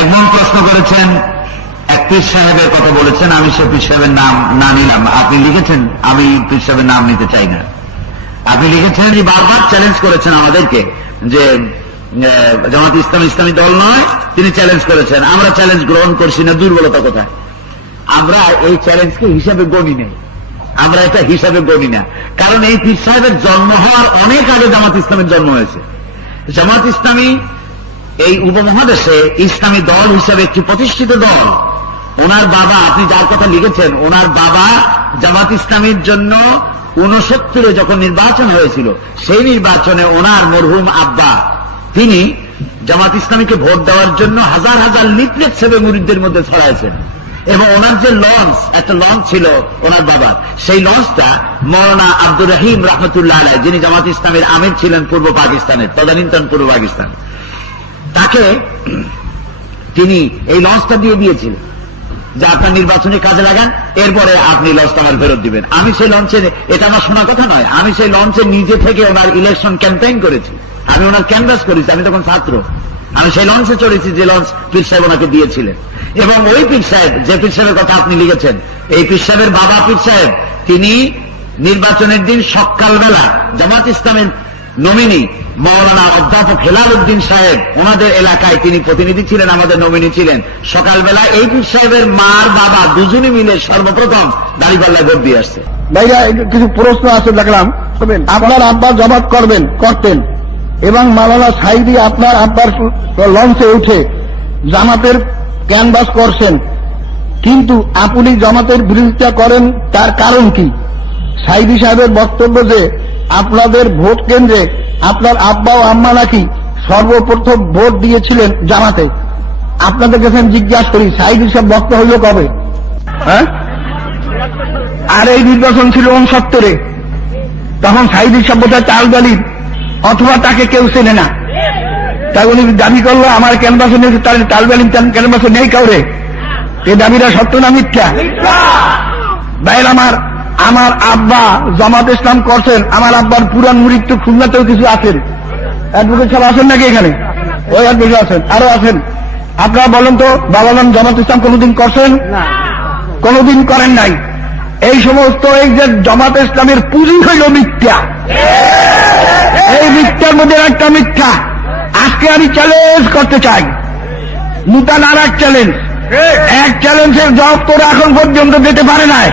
একজন প্রশ্ন করেছেন, এক পীর সাহেবের কথা বলেছেন, আমি সে পীর সাহেবের নাম না নিলাম। আপনি লিখেছেন, আমি পীর সাহেবের নাম নিতে চাই না। আপনি লিখেছেন যে বারবার চ্যালেঞ্জ করেছেন আমাদেরকে যে জামাত ইসলাম ইসলামী দল নয়, তিনি চ্যালেঞ্জ করেছেন। আমরা চ্যালেঞ্জ গ্রহণ করছি না, দুর্বলতা কোথায়? আমরা এই চ্যালেঞ্জকে হিসাবে গণি নেই। আমরা এটা হিসাবে গণি না। কারণ এই পীর সাহেবের জন্ম হওয়ার অনেক আগে জামাত ইসলামের জন্ম হয়েছে। জামাত ইসলামী এই উপমহাদেশে ইসলামী দল হিসাবে একটি প্রতিষ্ঠিত দল। ওনার বাবা, আপনি যার কথা লিখেছেন, ওনার বাবা জামাত ইসলামীর জন্য উনসত্তরে যখন নির্বাচন হয়েছিল, সেই নির্বাচনে ওনার মরহুম আব্বা, তিনি জামাত ইসলামীকে ভোট দেওয়ার জন্য হাজার হাজার লিফলেট সেবে মুরিদদের মধ্যে ছড়াইছেন। এবং ওনার যে লঞ্চ, একটা লঞ্চ ছিল ওনার বাবার, সেই লঞ্চটা মৌলানা আব্দুর রহিম রহমতুল্লাহ আলাই যিনি জামাত ইসলামের আমির ছিলেন পূর্ব পাকিস্তানের, তদানীন্তন পূর্ব পাকিস্তান তাকে তিনি এই লঞ্চটা দিয়ে দিয়েছিলেন যে আপনার নির্বাচনী কাজে লাগান, এরপরে আপনি লঞ্চটা আমার ফেরত দিবেন। আমি সেই লঞ্চে, এটা আমার শোনা কথা নয়, আমি সেই লঞ্চে নিজে থেকে ওনার ইলেকশন ক্যাম্পেইন করেছি। আমি ওনার ক্যানভাস করেছি, আমি তখন ছাত্র। আমি সেই লঞ্চে চড়েছি যে লঞ্চ পীর সাহেব ওনাকে দিয়েছিলেন। এবং ওই পীর সাহেব, যে পীর সাহেবের কথা আপনি লিখেছেন, এই পীর সাহেবের বাবা পীর সাহেব, তিনি নির্বাচনের দিন সকালবেলা জামাত ইসলামের নমিনি মৌলানা অধ্যাপক হেলাল উদ্দিন সাহেব ওনাদের এলাকায় তিনি প্রতিনিধি ছিলেন আমাদের নমিনি ছিলেন। সকালবেলা এই সাহেবের মার বাবা দুজনে মিলে সর্বপ্রথম দাঁড়িপাল্লায় ভোট দিয়ে আসছে। ভাইরা কিছু প্রশ্ন আছে দেখলাম। আপনার আব্বা জবাব করবেন করতেন। এবং মালানা সাইদি আপনার আব্বার লঞ্চে উঠে জামাতের ক্যানভাস করছেন। কিন্তু আপনি জামাতের বিরোধিতা করেন তার কারণ কি? সাইদি সাহেবের বক্তব্য যে আপনাদের ভোট কেন্দ্রে আপনার আব্বা ও আম্মা নাকি সর্বপ্রথম ভোট দিয়েছিলেন জামাতে? আপনাদের কাছে আমি জিজ্ঞাসা করি সাইদি সাহেব বক্ত হইল কবে? হ্যাঁ? আর এই নির্বাচন ছিল উনসত্তরে। তখন সাইদি সভ্যতা তালবালির অথবা তাকে কেউ চেনে না। তাই উনি দাবি করল আমার ক্যানভাসে নেই তার তালবালির ক্যানভাসে নেই কাউরে। এই দাবিটা সত্য না মিথ্যা? বাইর আমার আমার আব্বা জামাত ইসলাম করছেন আমার আব্বার পুরান মুরিদ তো খুলনাতেও কিছু আছেন। অ্যাডভোকেট সাহেব আছেন নাকি এখানে? ওই অ্যাডভোকেট আছেন আরও আছেন। আপনারা বলেন তো বাবা নাম জামাত ইসলাম কোনোদিন করছেন? কোনোদিন করেন নাই। এই সমস্ত এই যে জামাত ইসলামের পুঁজি হইল মিথ্যা। এই মিথ্যার মধ্যে একটা মিথ্যা। আজকে আমি চ্যালেঞ্জ করতে চাই। নূতন আর এক চ্যালেঞ্জ এক চ্যালেঞ্জের জবাব তোরা এখন পর্যন্ত দিতে পারে নাই।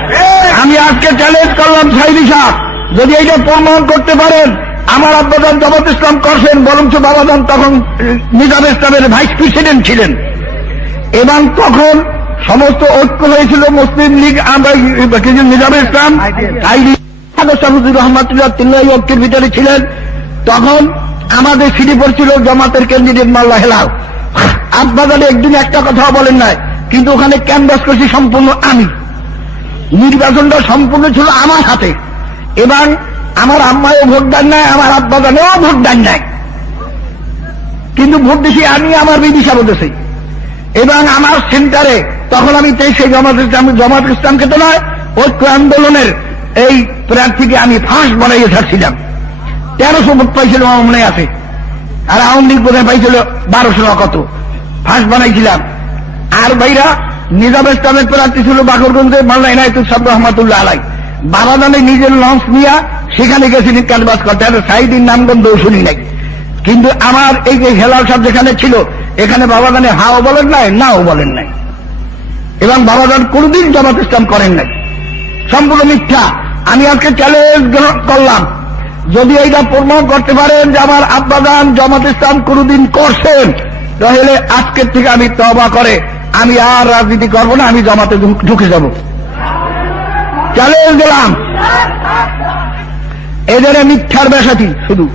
আমি আজকে চ্যালেঞ্জ করলাম সাইদি সাহ। যদি এইটা প্রমাণ করতে পারেন, আমার আব্বাদান জামাত ইসলাম করছেন, বরঞ্চ বাবাদান তখন নিজাম ইসলামের ভাইস প্রেসিডেন্ট ছিলেন। এবং তখন সমস্ত ঐক্য হয়েছিল মুসলিম লীগ নিজাম ইসলাম শামসুর রহমতুল্লাহ ঐক্যের ভিতরে ছিলেন। তখন আমাদের সিঁড়ি পড়ছিল জমাতের ক্যান্ডিডেট মাল্লা হেলাল আব্বাদান একদিন একটা কথাও বলেন নাই কিন্তু ওখানে ক্যানভাস করছি সম্পূর্ণ আমি। নির্বাচনটা সম্পূর্ণ ছিল আমার হাতে। এবং আমার আম্মাও ভোট দেন নাই, আমার আব্বা আব্বাদানেও ভোট দেন নাই। কিন্তু ভোট দিছি আমি, আমার বিদিশা বলতেছি এবং আমার সেন্টারে তখন আমি তেইশে জামাত ইসলাম, জামাত ইসলামকে তো নয়, ঐক্য আন্দোলনের এই প্রার্থীকে আমি ফাঁস বানাইয়ে ছাড়ছিলাম। তেরোশো ভোট পাইছিল আমার মনে আছে। আর আওয়ামী লীগ বোধহয় পাইছিল বারোশো কত। ফাঁস বানাইছিলাম। আর ভাইরা, নিজাম ইসলামের প্রার্থী ছিল বাকরগঞ্জে মাল্লা ইনায়তুল সাব রহমতুল্লাহ আলাই। বাবাদানে নিজের লঞ্চ নিয়ে সেখানে গেছিলেন ক্যানভাস করতে। আর সাইদিন নামগন্ধও শুনি নাই। কিন্তু আমার এই যে হেলাল সাহেব যেখানে ছিল, এখানে বাবাদানে হাও বলেন নাই, নাও বলেন নাই। এবং বাবাদান কোনদিন জামাত ইসলাম করেন নাই। সম্পূর্ণ মিথ্যা। আমি আজকে চ্যালেঞ্জ গ্রহণ করলাম। যদি এইটা প্রমাণ করতে পারেন যে আমার আব্বাদান জামাত ইসলাম কোনদিন করছেন। তাহলে আজকের থেকে আমি তবা করে, আমি আর রাজনীতি করব না, আমি জমাতে ঢুক- যাব। চ্যালেঞ্জ দিলাম। এদের মিথ্যার বেসাতি শুধু।